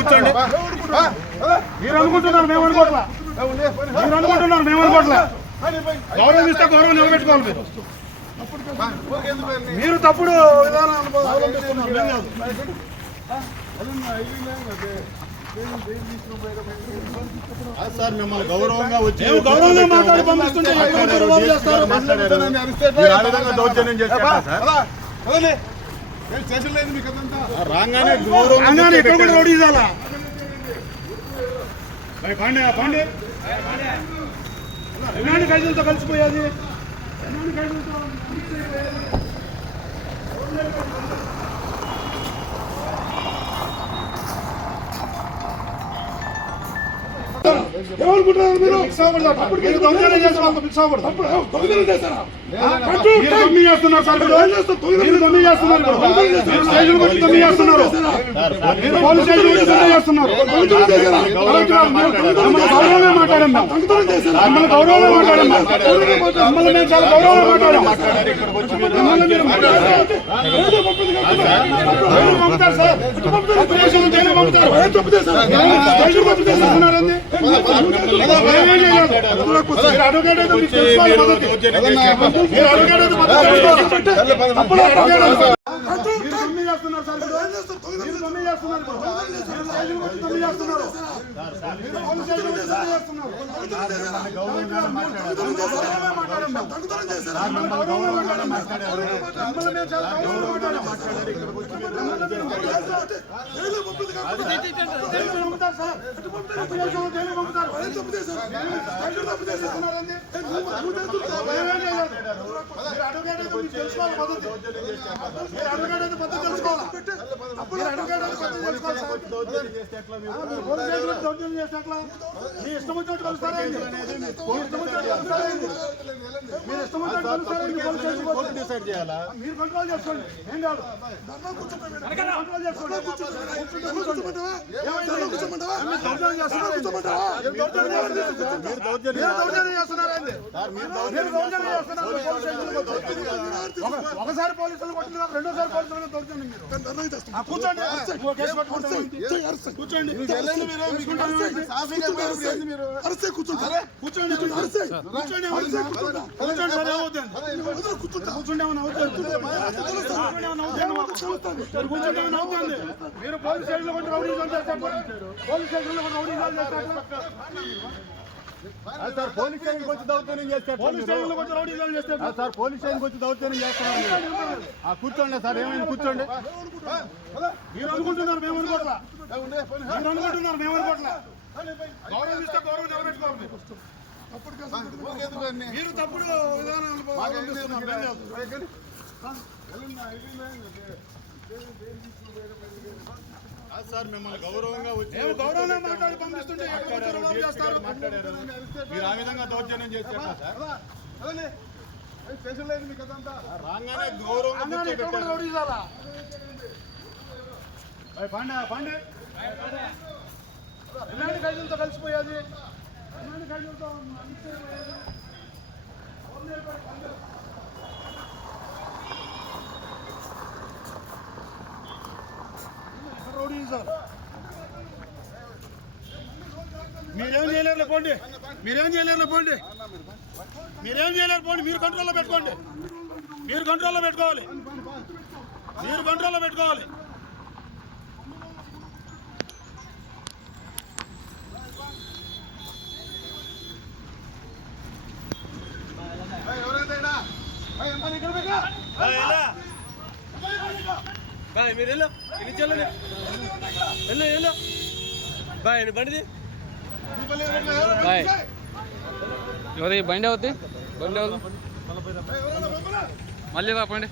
కూర్చోండి. మీరు అనుకుంటున్నారు మేము అనుకోవట్లా, మీరు అనుకుంటున్నారు మేము అనుకోవట్లా. గౌరవం ఇస్తే గౌరవం నిలబెట్టుకోవాలి. మీరు తప్పుడు విధానాలు అవలంబిస్తున్నారు. సార్ మిమ్మల్ని గౌరవంగా వచ్చి గౌరవంగా మాట్లాడి పంపిస్తుంటే దౌర్జన్యం చేస్తారు. రాగానే గౌరవం ఎక్కడ కూడా రౌడీ ఇదాలా పాండే పాండే ఎలాంటి ఖైదీలతో కలిసిపోయేది, ఎలాంటి ఖైదీలతో ఏమనుకుంటున్నారు మీరు? మీరు దొంగతనం చేసిన వాళ్ళతో ఫిక్స్ అవ్వకూడదు. దొంగతనం చేస్తారా? మీరు దొంగ చేస్తున్నారు సార్. మీరు దొంగ చేస్తున్నారు. మీరు స్టేషన్ వచ్చి దొంగ చేస్తున్నారు. మీరు పోలీస్ స్టేషన్ వచ్చి దొంగ చేస్తున్నారు. మిమ్మల్ని గౌరవంగా మాట్లాడాం. మిమ్మల్ని గౌరవంగా మాట్లాడాం. మిమ్మల్ని మేము చాలా గౌరవంగా మాట్లాడాం. మిమ్మల్ని మీరు పంపుతారు సార్. జైలు పంపుతారు. స్టేషన్ పంపుతున్నారండి. మీరు కంట్రోల్ చేసుకోండి. ఏం కాదు, ఒకసారి పోలీసులు కొట్టిన రెండోసారి పోలీసులు దౌర్జన్యం. కూర్చోండి, కూర్చోండి, మీరు పోలీస్ స్టేషన్లో కొంచెం రౌడీజం చేస్తారు. పోలీస్ స్టేషన్లో కొంచెం రౌడీజం చేస్తారు. సార్ పోలీస్ స్టేషన్కి వచ్చి దౌర్జన్యం చేస్తారు. పోలీస్ స్టేషన్లో కొంచెం రౌడీజం చేస్తారు. సార్ పోలీస్ స్టేషన్కి వచ్చి దౌర్జన్యం చేస్తున్నారు. కూర్చోండి సార్, ఏమైంది కూర్చోండి. మీరు అనుకుంటున్నారు మేము అనుకోవట్లా, మీరు అనుకుంటున్నారు మేము అనుకోవట్లా. గౌరవం ఇస్తే గౌరవం నిలబెట్టుకోవాలి. మీరు తప్పుడు విధానాలు అవలంబిస్తున్నారు. సార్ మిమ్మల్ని గౌరవంగా వచ్చి గౌరవంగా మాట్లాడి పంపిస్తుంటే మీరు ఆ విధంగా దౌర్జన్యం చేస్తారు సార్. రాగానే గౌరవం పాండే పాండే ఎలాంటి ఖైదీలతో కలిసిపోయేది, ఎలాంటి ఖైదీలతో మీరేం చేయలేరు పోండి, మీరేం చేయలేరు పోండి, మీరేం చేయలేరు పోండి. మీరు కంట్రోల్లో పెట్టుకోండి, మీరు కంట్రోల్లో పెట్టుకోవాలి, మీరు కంట్రోల్లో పెట్టుకోవాలి. మీరు వెళ్ళు, వెళ్ళు వెళ్ళు బాయ్. బండిది బాయ్, ఎవరి బండి అవుతుంది, బండి అవుతుంది మళ్ళీ రా పండి.